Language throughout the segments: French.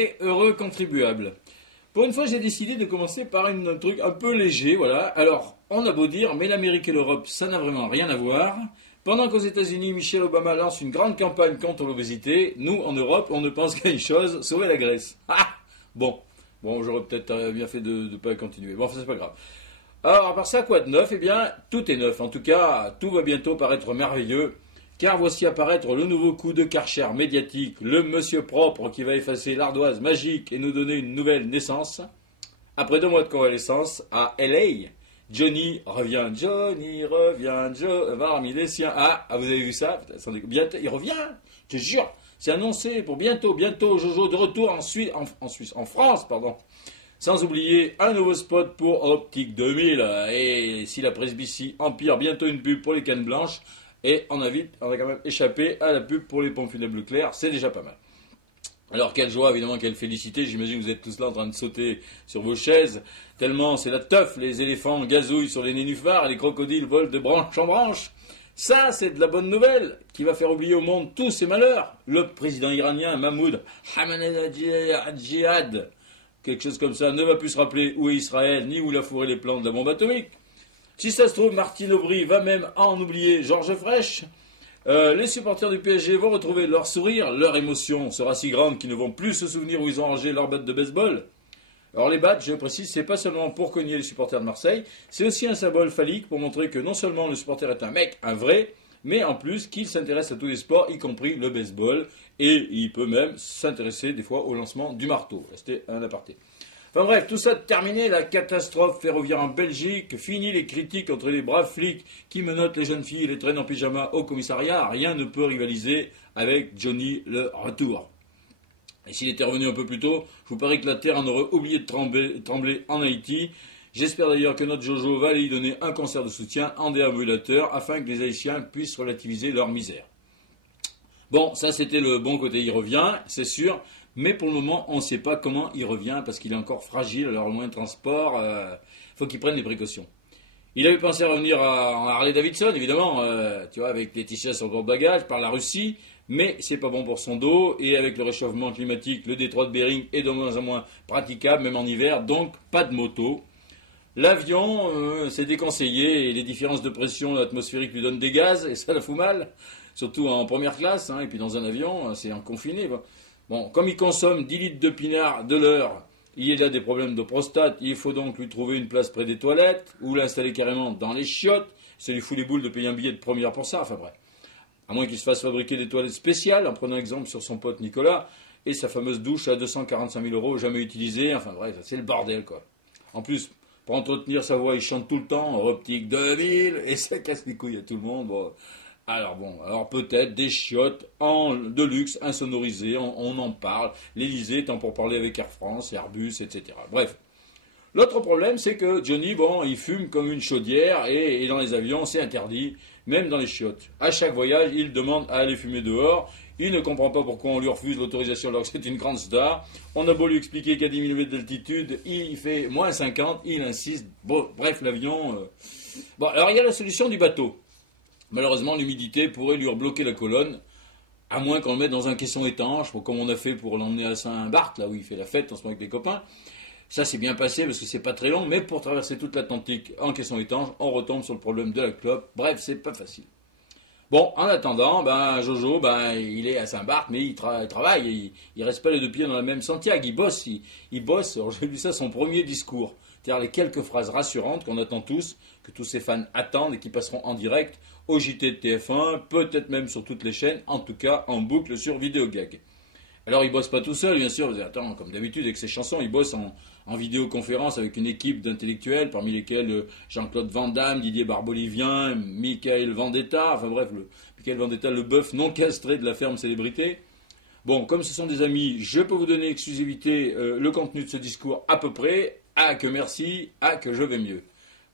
et heureux contribuables. Pour une fois, j'ai décidé de commencer par un truc un peu léger, voilà. Alors, on a beau dire, mais l'Amérique et l'Europe, ça n'a vraiment rien à voir. Pendant qu'aux États-Unis, Michelle Obama lance une grande campagne contre l'obésité, nous, en Europe, on ne pense qu'à une chose, sauver la Grèce. Ah bon, j'aurais peut-être bien fait de ne pas continuer. Bon, ça, c'est pas grave. Alors, à part ça, quoi de neuf? Eh bien, tout est neuf. En tout cas, tout va bientôt paraître merveilleux. Car voici apparaître le nouveau coup de Karcher médiatique, le monsieur propre qui va effacer l'ardoise magique et nous donner une nouvelle naissance. Après 2 mois de convalescence, à LA, Johnny revient, parmi les siens. Ah, vous avez vu ça? Bientôt, il revient, je te jure. C'est annoncé pour bientôt, Jojo de retour en France, pardon. Sans oublier un nouveau spot pour Optique 2000. Et si la presbytie empire, bientôt une pub pour les cannes blanches. Et on a quand même échappé à la pub pour les pompes funèbres claires, c'est déjà pas mal. Alors quelle joie, évidemment, quelle félicité, j'imagine que vous êtes tous là en train de sauter sur vos chaises, tellement c'est la teuf, les éléphants gazouillent sur les nénuphars et les crocodiles volent de branche en branche. Ça, c'est de la bonne nouvelle, qui va faire oublier au monde tous ses malheurs. Le président iranien Mahmoud Ahmadinejad, quelque chose comme ça, ne va plus se rappeler où est Israël, ni où il a fourré les plans de la bombe atomique. Si ça se trouve, Martine Aubry va même en oublier Georges Frêche. Les supporters du PSG vont retrouver leur sourire, leur émotion sera si grande qu'ils ne vont plus se souvenir où ils ont rangé leur batte de baseball. Alors les battes, je précise, c'est pas seulement pour cogner les supporters de Marseille, c'est aussi un symbole phallique pour montrer que non seulement le supporter est un mec, un vrai, mais en plus qu'il s'intéresse à tous les sports, y compris le baseball, et il peut même s'intéresser des fois au lancement du marteau. C'était un aparté. Enfin bref, tout ça terminé, la catastrophe ferroviaire en Belgique, fini les critiques entre les braves flics qui menottent les jeunes filles et les traînent en pyjama au commissariat, rien ne peut rivaliser avec Johnny le retour. Et s'il était revenu un peu plus tôt, je vous parie que la terre en aurait oublié de trembler en Haïti. J'espère d'ailleurs que notre Jojo va aller y donner un concert de soutien en déambulateur afin que les Haïtiens puissent relativiser leur misère. Bon, ça c'était le bon côté, il revient, c'est sûr. Mais pour le moment, on ne sait pas comment il revient parce qu'il est encore fragile. Alors, au moyen de transport, faut qu'il prenne des précautions. Il avait pensé à revenir en Harley-Davidson, évidemment, tu vois, avec Laetitia sur le porte-bagages, par la Russie. Mais c'est pas bon pour son dos. Et avec le réchauffement climatique, le détroit de Bering est de moins en moins praticable, même en hiver. Donc, pas de moto. L'avion, c'est déconseillé. Et les différences de pression atmosphérique lui donnent des gaz. Et ça la fout mal. Surtout en première classe. Et puis dans un avion, c'est en confiné. Bon, comme il consomme 10 litres de pinard de l'heure, il a des problèmes de prostate, il faut donc lui trouver une place près des toilettes, ou l'installer carrément dans les chiottes, ça lui fout les boules de payer un billet de première pour ça, enfin bref. À moins qu'il se fasse fabriquer des toilettes spéciales, en prenant exemple sur son pote Nicolas, et sa fameuse douche à 245 000 euros, jamais utilisée, enfin bref, c'est le bordel quoi. En plus, pour entretenir sa voix, il chante tout le temps, Optique 2000, et ça casse les couilles à tout le monde, bon. Alors peut-être des chiottes de luxe insonorisées, on en parle. L'Elysée étant pour parler avec Air France, Airbus, etc. Bref. L'autre problème, c'est que Johnny, il fume comme une chaudière et dans les avions, c'est interdit, même dans les chiottes. À chaque voyage, il demande à aller fumer dehors. Il ne comprend pas pourquoi on lui refuse l'autorisation alors que c'est une grande star. On a beau lui expliquer qu'à 10 000 mètres d'altitude, il fait moins 50, il insiste. Bon, bref, l'avion... Bon, alors il y a la solution du bateau. Malheureusement, l'humidité pourrait lui rebloquer la colonne, à moins qu'on le mette dans un caisson étanche, comme on a fait pour l'emmener à Saint-Barth, là où il fait la fête en ce moment avec les copains. Ça s'est bien passé parce que c'est pas très long, mais pour traverser toute l'Atlantique en caisson étanche, on retombe sur le problème de la clope. Bref, c'est pas facile. Bon, en attendant, Jojo, il est à Saint-Barth, mais il travaille, il reste pas les 2 pieds dans la même Santiago, il bosse. Alors j'ai lu ça, son premier discours. C'est-à-dire les quelques phrases rassurantes qu'on attend tous, que tous ses fans attendent et qui passeront en direct au JT de TF1, peut-être même sur toutes les chaînes, en tout cas en boucle sur Vidéogag. Alors il bosse pas tout seul, bien sûr, vous attends, comme d'habitude avec ses chansons, il bosse en vidéoconférence avec une équipe d'intellectuels, parmi lesquels Jean-Claude Van Damme, Didier Barbelivien, Michael Vendetta, enfin bref, Michael Vendetta, le bœuf non castré de la ferme célébrité. Bon, comme ce sont des amis, je peux vous donner exclusivité le contenu de ce discours à peu près. Ah que merci, ah que je vais mieux.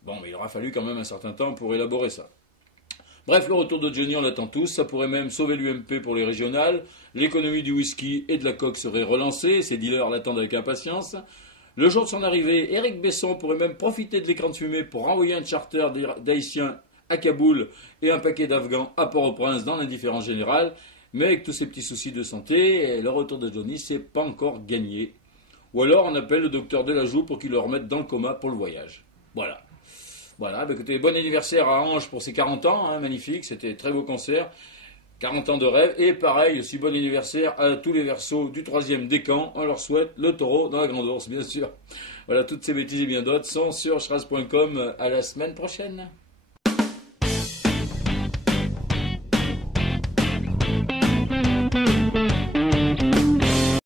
Bon, mais il aura fallu quand même un certain temps pour élaborer ça. Bref, le retour de Johnny, on l'attend tous. Ça pourrait même sauver l'UMP pour les régionales. L'économie du whisky et de la coke serait relancée. Ses dealers l'attendent avec impatience. Le jour de son arrivée, Éric Besson pourrait même profiter de l'écran de fumée pour renvoyer un charter d'Haïtiens à Kaboul et un paquet d'Afghans à Port-au-Prince dans l'indifférence générale. Mais avec tous ces petits soucis de santé, le retour de Johnny, c'est pas encore gagné. Ou alors on appelle le docteur Delajoux pour qu'il le remette dans le coma pour le voyage. Voilà. Voilà, bah écoutez, bon anniversaire à Ange pour ses 40 ans, hein, magnifique, c'était très beau concert. 40 ans de rêve, et pareil, aussi bon anniversaire à tous les Verseaux du 3e décan. On leur souhaite le taureau dans la grande ours, bien sûr. Voilà, toutes ces bêtises et bien d'autres sont sur schraz.com. À la semaine prochaine.